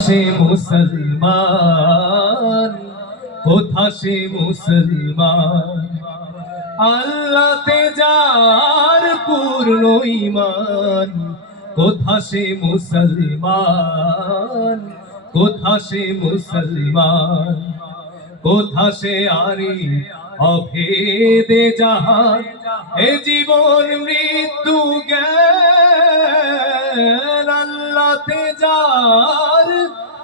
সে মুসলমান? কোথা সে মুসলমান? আল্লাহতে যার পূর্ণ ইমান কোথা সে মুসলমান? কোথা সে মুসলমান? কোথা সে আরি অভেদে জাহান? এ জীবন মৃত্যু জ্ঞান। আল্লাহতে যার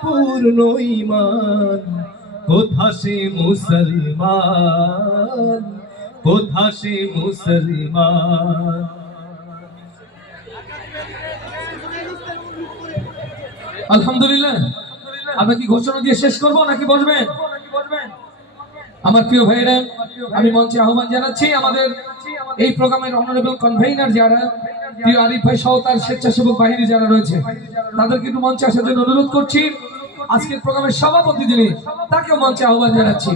পূর্ণ ইমান কোথা সে মুসলমান? কোথা সে মুসলমান? আলহামদুলিল্লাহ। আমরা কি ঘোষণা দিয়ে শেষ করব নাকি বসবেন? আমার প্রিয় ভাইরা আমি মঞ্চে আহ্বান জানাচ্ছি আমাদের এই প্রোগ্রামের অনারেবল কনভেইনার যারা, প্রিয় আরিফ ভাই সহ তার স্বেচ্ছাসেবক বাহিনী যারা রয়েছে তাদেরকে একটু মঞ্চে আসার জন্য অনুরোধ করছি। আজকের প্রোগ্রামের সভাপতি যিনি তাকে মঞ্চে আহ্বান জানাচ্ছি।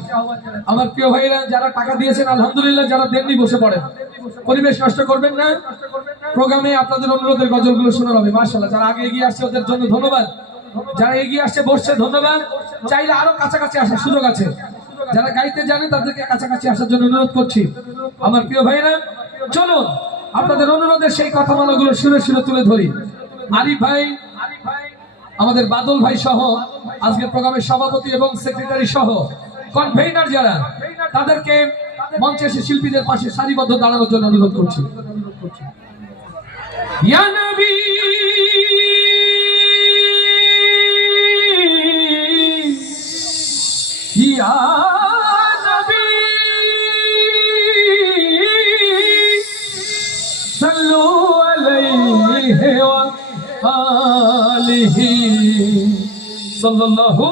আমার প্রিয় ভাইরা যারা টাকা দিয়েছেন, আলহামদুলিল্লাহ, যারা দেননি বসে পড়েন। পরিবেশ নষ্ট করবেন না। প্রোগ্রামে আপনাদের অনুরোধের গজলগুলো শোনা হবে মার্শাল্লাহ যারা আগে এগিয়ে আসছে, ওদের জন্য ধন্যবাদ। যারা এগিয়ে আসছে, বসছে, ধন্যবাদ। চাইলে আরও কাছাকাছি আসার সুযোগ আছে। যারা গাইতে জানে তাদেরকে কাছাকাছি আসার জন্য অনুরোধ করছি। আমার প্রিয় ভাইরা চলুন, আপনাদের অনুরোধের সেই কথামালাগুলো সুরে সুরে তুলে ধরি। আরিফ ভাই, আমাদের বাদল ভাই সহ আজকের প্রোগ্রামের সভাপতি এবং সেক্রেটারি সহ কনভেইনার যারা, তাদেরকে মঞ্চে এসে শিল্পীদের পাশে সারিবদ্ধ দাঁড়ানোর জন্য অনুরোধ করছি। ইয়া সাল্লু আলাইহি ওয়া আলিহি। সাল্লাল্লাহু।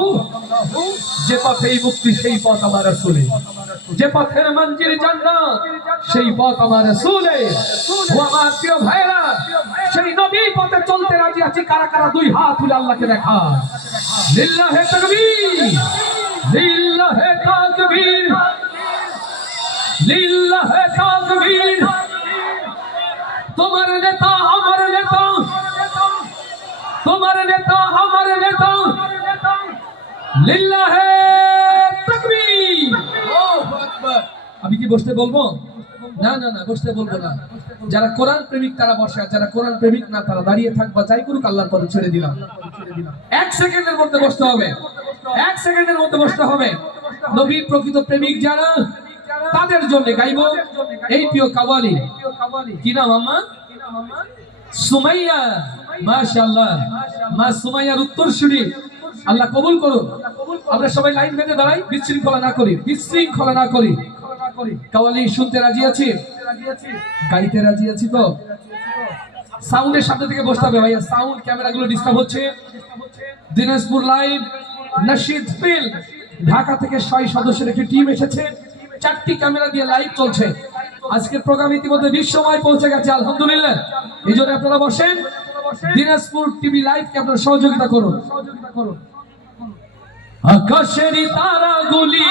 যে পথেই মুক্তি, সেই পথ আমার রাসূলের। যে পথের মঞ্জিল জান্নাত, সেই পথ আমার রাসূলের। ও আমার প্রিয় ভাইরা সেই নবী পথে চলতে রাজি আছি, কারা কারা দুই হাত তুলে আল্লাহকে দেখা লিল্লাহে তাকবীর লিল্লাহে তাকবীর লিল্লাহে তাকবীর। তোমার নেতা, আমার নেতা। তোমার নেতা, আমার নেতা। লিল্লাহে আমি কি বসতে বলব? না না না, বসতে বলব না। যারা কোরআন প্রেমিক, তারা বসে যারা কোরআন প্রেমিক না, তারা দাঁড়িয়ে থাকবা যাই করুক, আল্লাহর পথে ছেড়ে দিলাম। এক সেকেন্ডের মধ্যে বসতে হবে। এক সেকেন্ডের মধ্যে বসতে হবে। নবীর প্রকৃত প্রেমিক যারা, তাদের জন্য গাইব। এই প্রিয় কাওয়ালি কি নাম সুমাইয়া, মাশাআল্লাহ। মা সুমাইয়ার উত্তরসূরি আল্লাহ কবুল করুন আমরা সবাই লাইন বেঁধে দাঁড়াই, বিশৃঙ্খলা না করি, বিশৃঙ্খলা না করি। কাওয়ালি, শুনতে রাজি আছি? গাইতে রাজি আছি তো? সাউন্ডের সামনে থেকে বসতে হবে ভাইয়া। সাউন্ড, ক্যামেরাগুলো ডিস্টার্ব হচ্ছে। দিনাজপুর লাইভ নাশিদ ফিল। ঢাকা থেকে ছয় সদস্যের একটি টিম এসেছে। চারটি ক্যামেরা দিয়ে লাইভ চলছে। আজকের প্রোগ্রাম ইতিমধ্যে বিশ্বময় পৌঁছে গেছে, আলহামদুলিল্লাহ। এই জন্য আপনারা বসেন। দিনাজপুর টিভি লাইভকে আপনারা সহযোগিতা করুন। আকাশের তারাগুলি